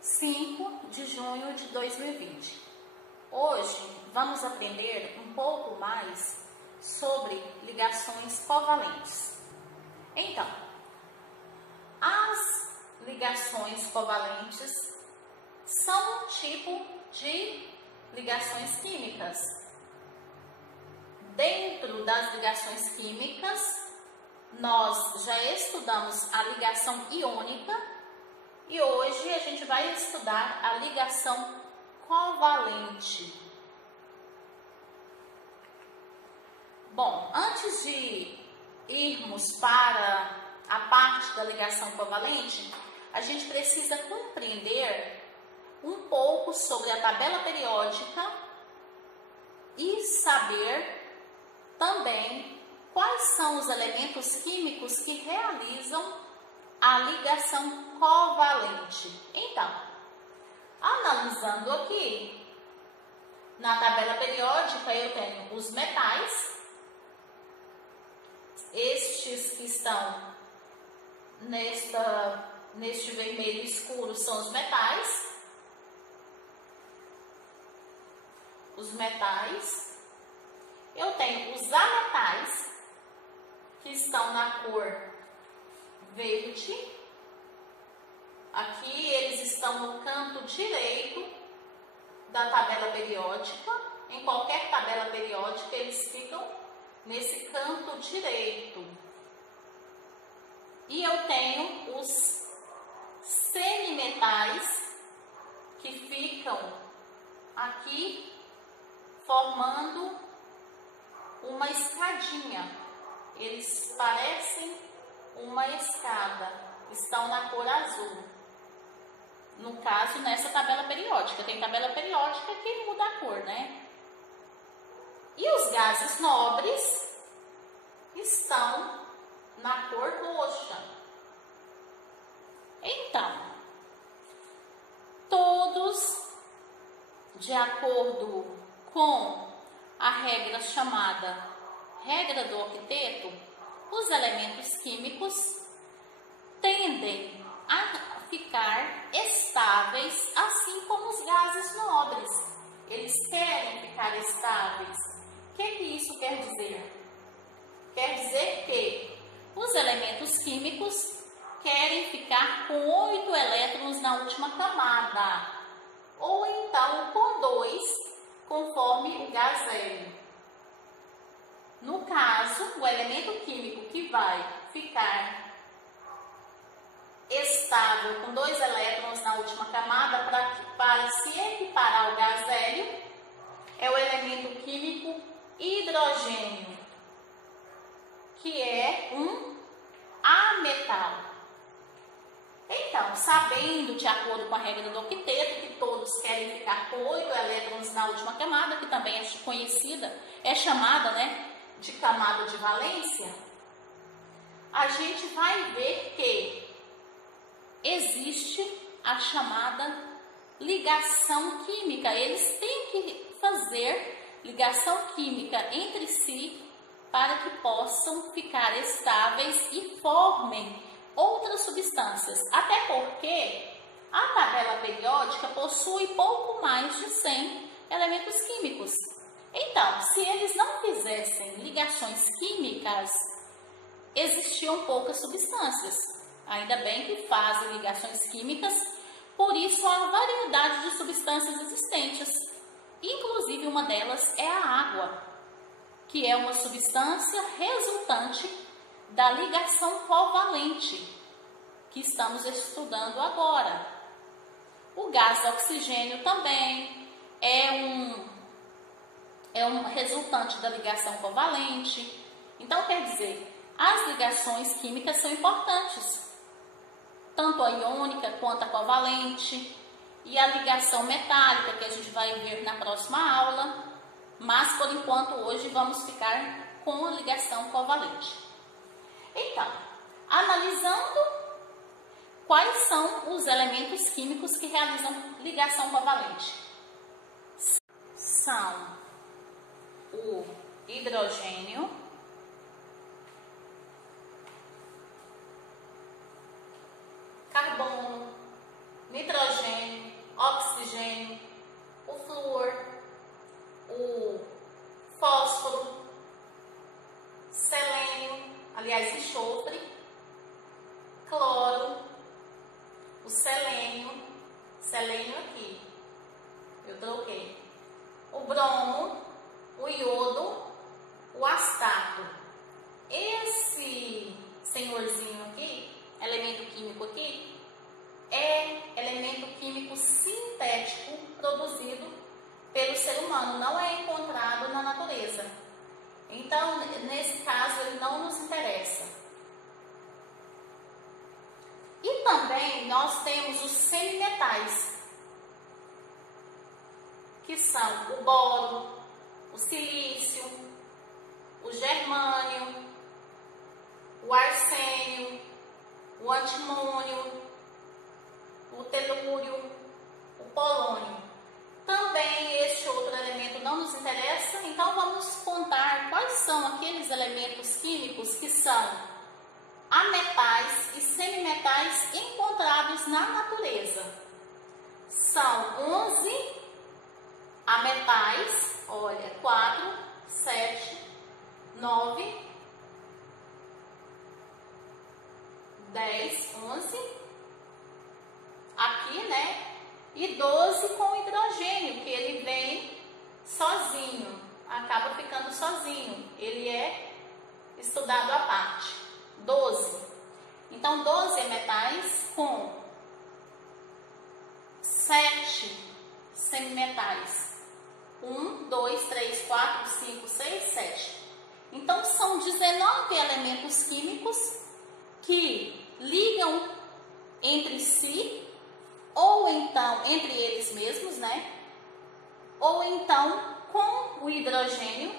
5 de junho de 2020. Hoje vamos aprender um pouco mais sobre ligações covalentes. Então, as ligações covalentes são um tipo de ligações químicas. Dentro das ligações químicas, nós já estudamos a ligação iônica e hoje a gente vai estudar a ligação covalente. Bom, antes de irmos para a parte da ligação covalente, a gente precisa compreender um pouco sobre a tabela periódica e saber também quais são os elementos químicos que realizam a ligação covalente. Então, analisando aqui, na tabela periódica eu tenho os metais, estes que estão neste vermelho escuro são os metais. Eu tenho os ametais, que estão na cor verde. Aqui eles estão no canto direito da tabela periódica. Em qualquer tabela periódica eles ficam nesse canto direito. E eu tenho os semimetais, que ficam aqui formando uma escadinha. Eles parecem uma escada, estão na cor azul. No caso, nessa tabela periódica. Tem tabela periódica que muda a cor, né? E os gases nobres estão na cor roxa. Então, todos, de acordo com a regra chamada regra do octeto, os elementos químicos tendem a ficar estáveis, assim como os gases nobres. Eles querem ficar estáveis. O que isso quer dizer? Quer dizer que os elementos químicos querem ficar com 8 elétrons na última camada, ou então com 2, conforme o gás hélio. No caso, o elemento químico que vai ficar estável com 2 elétrons na última camada para se equiparar ao gás hélio é o elemento químico hidrogênio, que é um ametal. Então, sabendo, de acordo com a regra do octeto, que todos querem ficar com 8 elétrons na última camada, que também é conhecida, é chamada, de camada de valência, a gente vai ver que existe a chamada ligação química. Eles têm que fazer ligação química entre si para que possam ficar estáveis e formem outras substâncias. Até porque a tabela periódica possui pouco mais de 100 elementos químicos. Então, se eles não fizessem ligações químicas, existiam poucas substâncias. Ainda bem que fazem ligações químicas, por isso há uma variedade de substâncias existentes. Inclusive, uma delas é a água, que é uma substância resultante da ligação covalente, que estamos estudando agora. O gás oxigênio também é um resultante da ligação covalente. Então, quer dizer, as ligações químicas são importantes, tanto a iônica quanto a covalente, e a ligação metálica, que a gente vai ver na próxima aula, mas por enquanto hoje vamos ficar com a ligação covalente. Então, analisando quais são os elementos químicos que realizam ligação covalente. São o hidrogênio, carbono, nitrogênio, oxigênio, o flúor, o fósforo, selênio, aliás, enxofre, cloro, o selênio aqui, eu troquei, o bromo, o iodo, o astato. Esse senhorzinho aqui, elemento químico aqui, é elemento químico sintético produzido pelo ser humano, não é encontrado na natureza. Então, nesse caso, ele não nos interessa. E também nós temos os semimetais, que são o boro, o silício, o germânio, o arsênio, o antimônio, o telúrio, o polônio. Também este outro elemento não nos interessa, então vamos contar quais são aqueles elementos químicos que são ametais e semimetais encontrados na natureza. São 11 ametais, olha, 4, 7, 9, 10, 11, aqui, né? E 12 com hidrogênio, que ele vem sozinho, acaba ficando sozinho, ele é estudado à parte. 12. Então, 12 metais com 7 semimetais. 1, 2, 3, 4, 5, 6, 7. Então, são 19 elementos químicos que ligam entre si, ou então entre eles mesmos, né? Ou então com o hidrogênio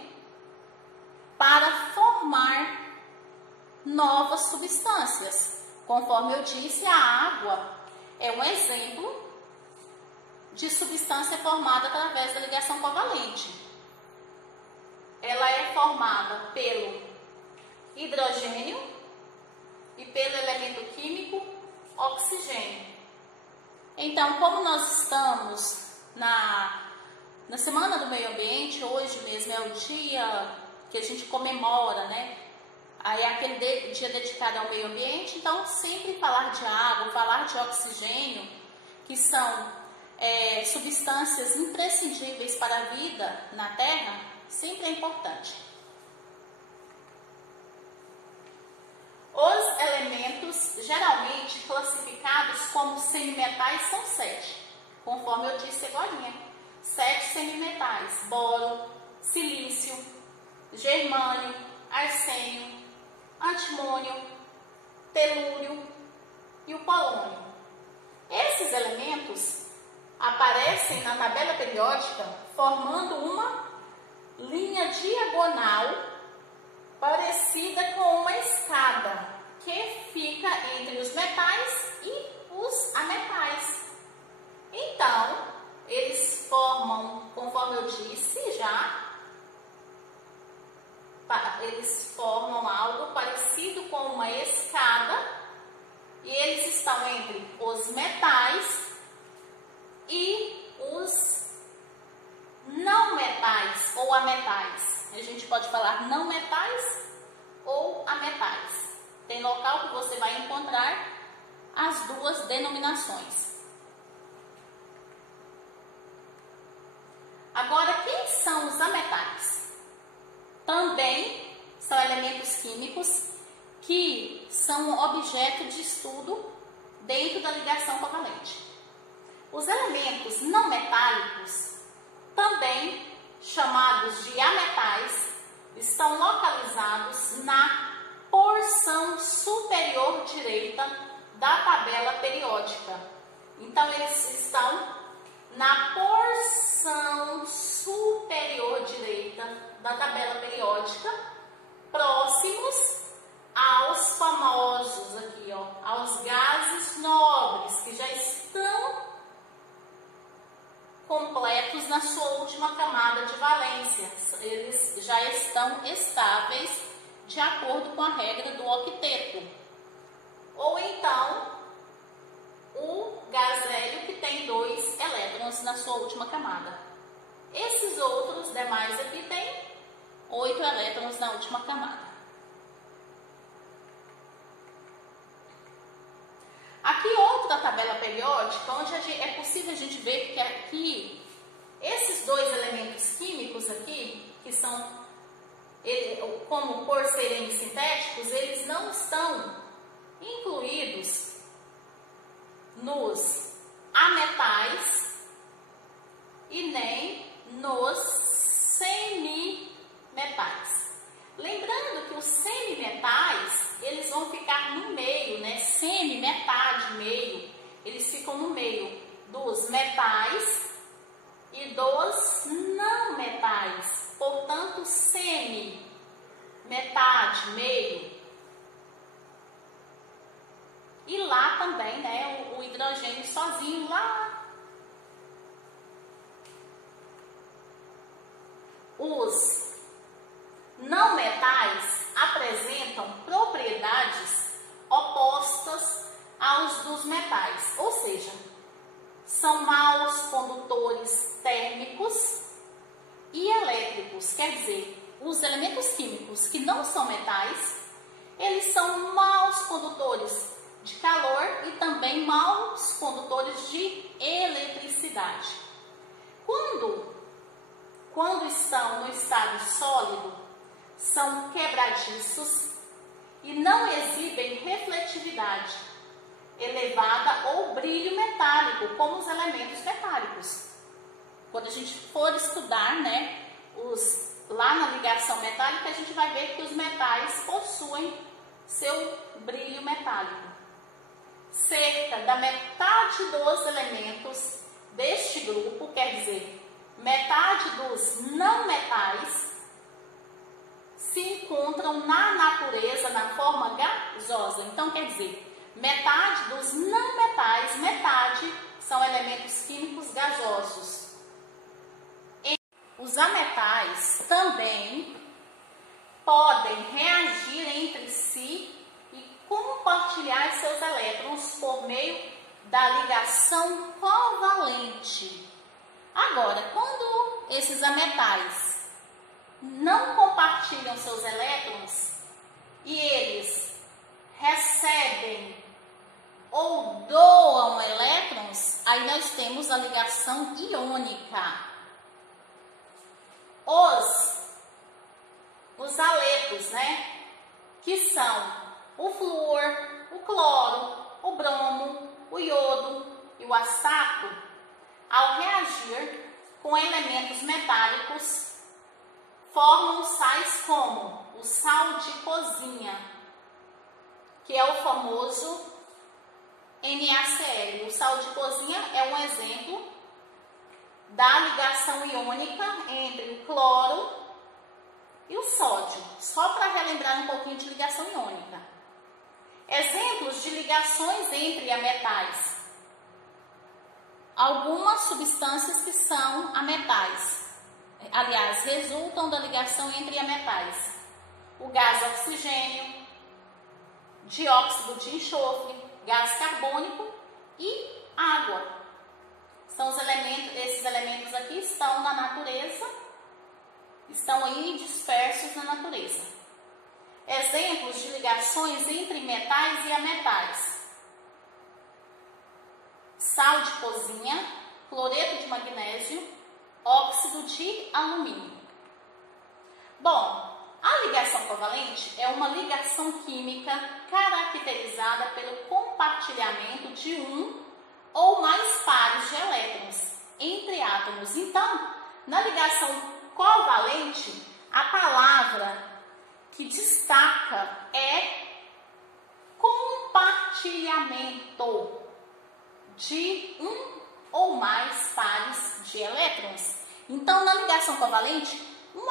para formar novas substâncias. Conforme eu disse, a água é um exemplo de substância formada através da ligação covalente. Ela é formada pelo hidrogênio e pelo elemento químico oxigênio. Então, como nós estamos na Semana do Meio Ambiente, hoje mesmo é o dia que a gente comemora, né? Aí é aquele dia dedicado ao meio ambiente, então sempre falar de água, falar de oxigênio, que são substâncias imprescindíveis para a vida na Terra, sempre é importante. Os elementos geralmente classificados como semimetais são 7, conforme eu disse agora. 7 semimetais: boro, silício, germânio, arsênio, antimônio, telúrio e o polônio. Esses elementos aparecem na tabela periódica formando uma linha diagonal parecida com uma escada que fica entre os metais e os ametais. Então, eles formam, conforme eu disse já, eles formam algo parecido com uma escada e eles estão entre os metais e os não metais ou ametais. A gente pode falar não metais ou ametais. Tem local que você vai encontrar as duas denominações. Agora, quem são os ametais? Também são elementos químicos que são objeto de estudo dentro da ligação covalente. Os elementos não metálicos, também chamados de ametais, estão localizados na porção superior direita da tabela periódica. Então, eles estão na porção superior direita da tabela periódica, próximos aos famosos aqui, ó, aos gases nobres, que já estão completos na sua última camada de valência. Eles já estão estáveis de acordo com a regra do octeto. Ou então, o gás hélio, que tem 2 elétrons sua última camada. Esses outros demais aqui têm 8 elétrons na última camada. Aqui outra tabela periódica, onde é possível a gente ver que aqui, esses dois elementos químicos aqui, que são, como por serem sintéticos, eles não estão incluídos nos ametais e nem nos semimetais. Lembrando que os semimetais, eles vão ficar no meio, né? Semi, metade, meio. Eles ficam no meio dos metais e dos não metais. Portanto, semi, metade, meio. E lá também, né? O hidrogênio sozinho lá. Os não metais apresentam propriedades opostas aos dos metais, ou seja, são maus condutores térmicos e elétricos. Quer dizer, os elementos químicos que não são metais, eles são maus condutores de calor e também maus condutores de eletricidade. Quando estão no estado sólido, são quebradiços e não exibem refletividade elevada ou brilho metálico, como os elementos metálicos. Quando a gente for estudar, né, lá na ligação metálica, a gente vai ver que os metais possuem seu brilho metálico. Cerca da metade dos elementos deste grupo, quer dizer, metade dos não metais, se encontram na natureza na forma gasosa. Então, quer dizer, metade dos não metais, metade são elementos químicos gasosos. Os ametais também podem reagir entre si e compartilhar seus elétrons por meio da ligação covalente. Agora, quando esses ametais não compartilham seus elétrons e eles recebem ou doam elétrons, aí nós temos a ligação iônica. Os haletos, né, que são o flúor, o cloro, o bromo, o iodo e o astato, ao reagir com elementos metálicos, formam sais como o sal de cozinha, que é o famoso NaCl. O sal de cozinha é um exemplo da ligação iônica entre o cloro e o sódio, só para relembrar um pouquinho de ligação iônica. Exemplos de ligações entre ametais. Algumas substâncias que são ametais, aliás, resultam da ligação entre ametais. O gás oxigênio, dióxido de enxofre, gás carbônico e água. São os elementos, esses elementos aqui estão na natureza, estão aí dispersos na natureza. Exemplos de ligações entre metais e ametais: sal de cozinha, cloreto de magnésio, óxido de alumínio. Bom, a ligação covalente é uma ligação química caracterizada pelo compartilhamento de um ou mais pares de elétrons entre átomos. Então, na ligação covalente, a palavra que destaca é compartilhamento de um ou mais pares de elétrons. Então, na ligação covalente, um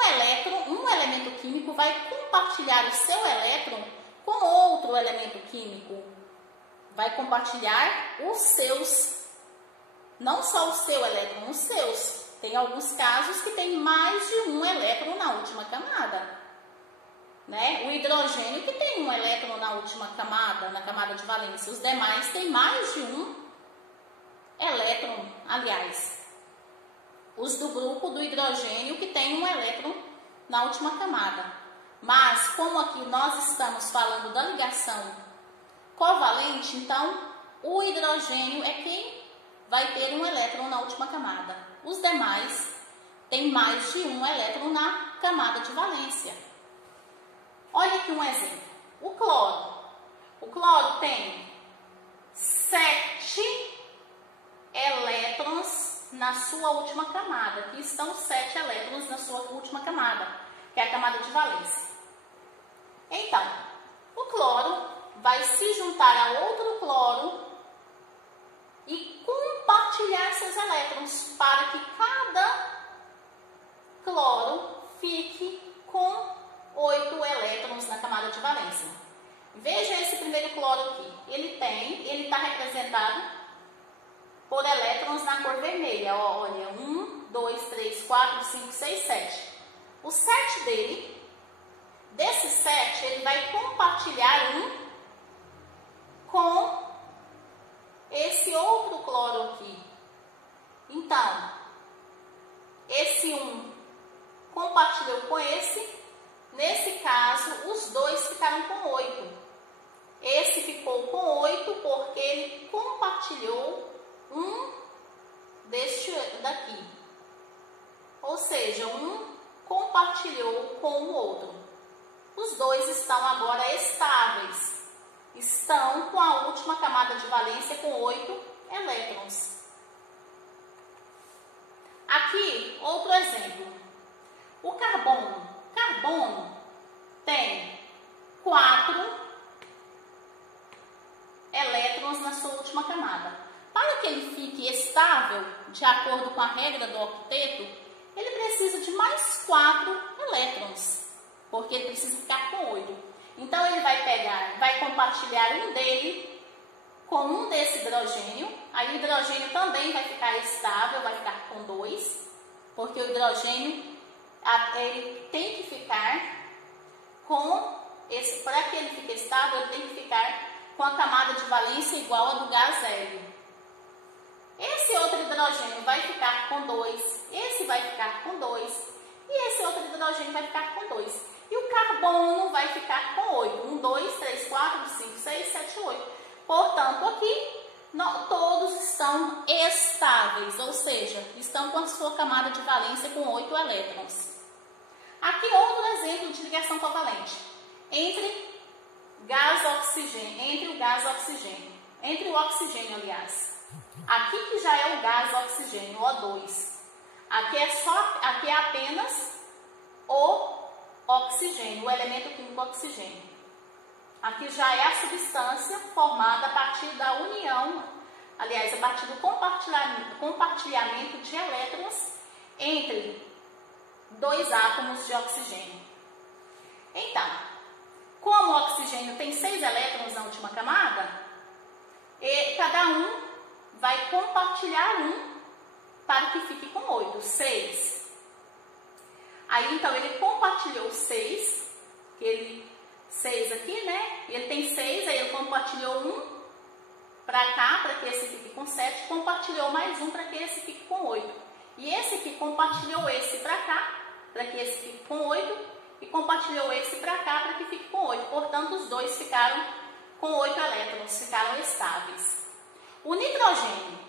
elemento químico vai compartilhar o seu elétron com outro elemento químico. Vai compartilhar os seus, não só o seu elétron, os seus. Tem alguns casos que tem mais de um elétron na última camada, né? O hidrogênio que tem um elétron na última camada, na camada de valência. Os demais têm mais de um elétron, aliás, os do grupo do hidrogênio que tem um elétron na última camada. Mas, como aqui nós estamos falando da ligação covalente, então o hidrogênio é quem vai ter um elétron na última camada. Os demais têm mais de um elétron na camada de valência. Olha aqui um exemplo. O cloro. O cloro tem 7 elétrons na sua última camada. Aqui estão 7 elétrons na sua última camada, que é a camada de valência. Então, o cloro vai se juntar a outro cloro e compartilhar seus elétrons para que cada cloro fique com 8 elétrons na camada de valência. Veja esse primeiro cloro aqui. Ele está representado por elétrons na cor vermelha. Olha, 1, 2, 3, 4, 5, 6, 7. O 7 desses 7, ele vai compartilhar um com esse outro cloro aqui. Então, esse 1 compartilhou com esse. Nesse caso, os dois ficaram com 8. Esse ficou com 8 porque ele compartilhou um deste daqui. Ou seja, um compartilhou com o outro. Os dois estão agora estáveis. Estão com a última camada de valência com 8 elétrons. Aqui, outro exemplo. O carbono. Carbono tem 4 elétrons na sua última camada. Para que ele fique estável, de acordo com a regra do octeto, ele precisa de mais 4 elétrons, porque ele precisa ficar com 8. Então, ele vai compartilhar um dele com um desse hidrogênio. Aí, o hidrogênio também vai ficar estável, vai ficar com 2, porque o hidrogênio ele tem que ficar com esse, para que ele fique estável, ele tem que ficar com a camada de valência igual a do gás hélio. Esse outro hidrogênio vai ficar com 2, esse vai ficar com 2 e esse outro hidrogênio vai ficar com 2. E o carbono vai ficar com 8. 1, 2, 3, 4, 5, 6, 7, 8. Portanto, aqui todos estão estáveis, ou seja, estão com a sua camada de valência com 8 elétrons. Aqui outro exemplo de ligação covalente entre o gás oxigênio. Entre o oxigênio, aliás. Aqui que já é o gás oxigênio, O2. Aqui é apenas o oxigênio, o elemento químico oxigênio. Aqui já é a substância formada a partir da união, aliás, a partir do compartilhamento de elétrons entre 2 átomos de oxigênio. Então, como o oxigênio tem 6 elétrons na última camada, cada um vai compartilhar um para que fique com 8, 6. Aí, então, ele compartilhou 6, 6 aqui, né? Ele tem 6, aí ele compartilhou um para cá, para que esse fique com 7, compartilhou mais um para que esse fique com 8. E esse aqui compartilhou esse para cá, para que esse fique com 8, e compartilhou esse para cá, para que fique com 8. Portanto, os dois ficaram com 8 elétrons, ficaram estáveis. O nitrogênio,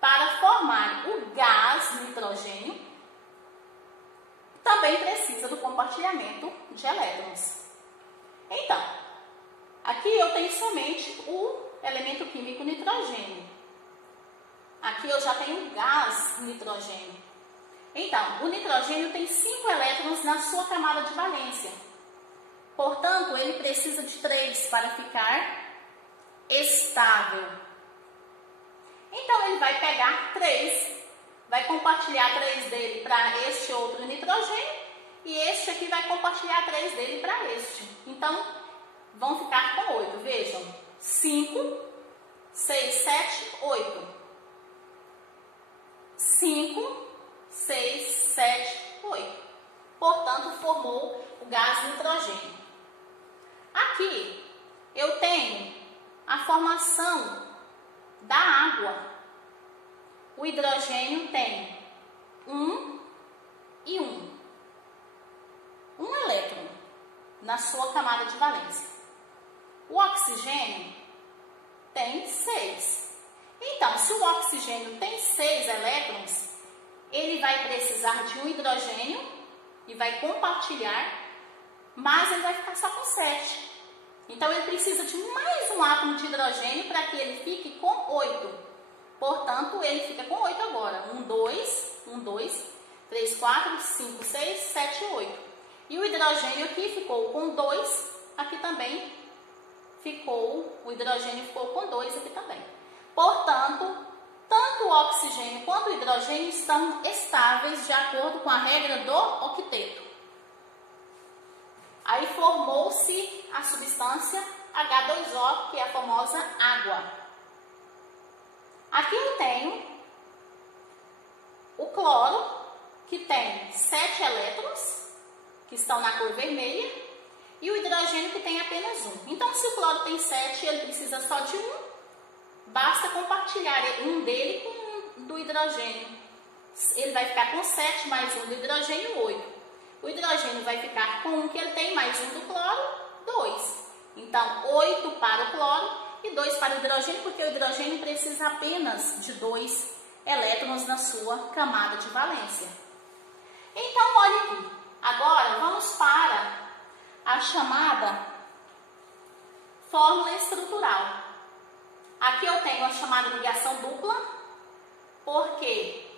para formar o gás nitrogênio, também precisa do compartilhamento de elétrons. Então, aqui eu tenho somente o elemento químico nitrogênio. Aqui eu já tenho o gás nitrogênio. Então, o nitrogênio tem 5 elétrons na sua camada de valência. Portanto, ele precisa de 3 para ficar estável. Então, ele vai pegar 3, vai compartilhar 3 dele para este outro nitrogênio e este aqui vai compartilhar 3 dele para este. Então, vão ficar com 8. Vejam, 5, 6, 7, 8. 5, 6, 7, 8. Portanto, formou o gás nitrogênio. Aqui, eu tenho a formação da água. O hidrogênio tem 1 e 1. Um elétron na sua camada de valência. O oxigênio tem 6. Então, se o oxigênio tem 6 elétrons, ele vai precisar de um hidrogênio e vai compartilhar, mas ele vai ficar só com 7. Então, ele precisa de mais um átomo de hidrogênio para que ele fique com 8. Portanto, ele fica com 8 agora. 1, 2, 3, 4, 5, 6, 7, 8. E o hidrogênio aqui ficou com 2, aqui também ficou, o hidrogênio ficou com 2 aqui também. Portanto, tanto o oxigênio quanto o hidrogênio estão estáveis de acordo com a regra do octeto. Aí formou-se a substância H2O, que é a famosa água. Aqui eu tenho o cloro, que tem 7 elétrons, que estão na cor vermelha, e o hidrogênio, que tem apenas 1. Então, se o cloro tem 7, ele precisa só de 1, basta compartilhar um dele com um do hidrogênio. Ele vai ficar com 7 mais 1 do hidrogênio, 8. O hidrogênio vai ficar com 1 que ele tem, mais 1 do cloro, 2. Então, 8 para o cloro e 2 para o hidrogênio, porque o hidrogênio precisa apenas de 2 elétrons na sua camada de valência. Então, olha aqui. Agora, vamos para a chamada fórmula estrutural. Aqui eu tenho a chamada ligação dupla, porque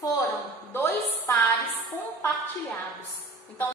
foram 2 pares compartilhados. Então,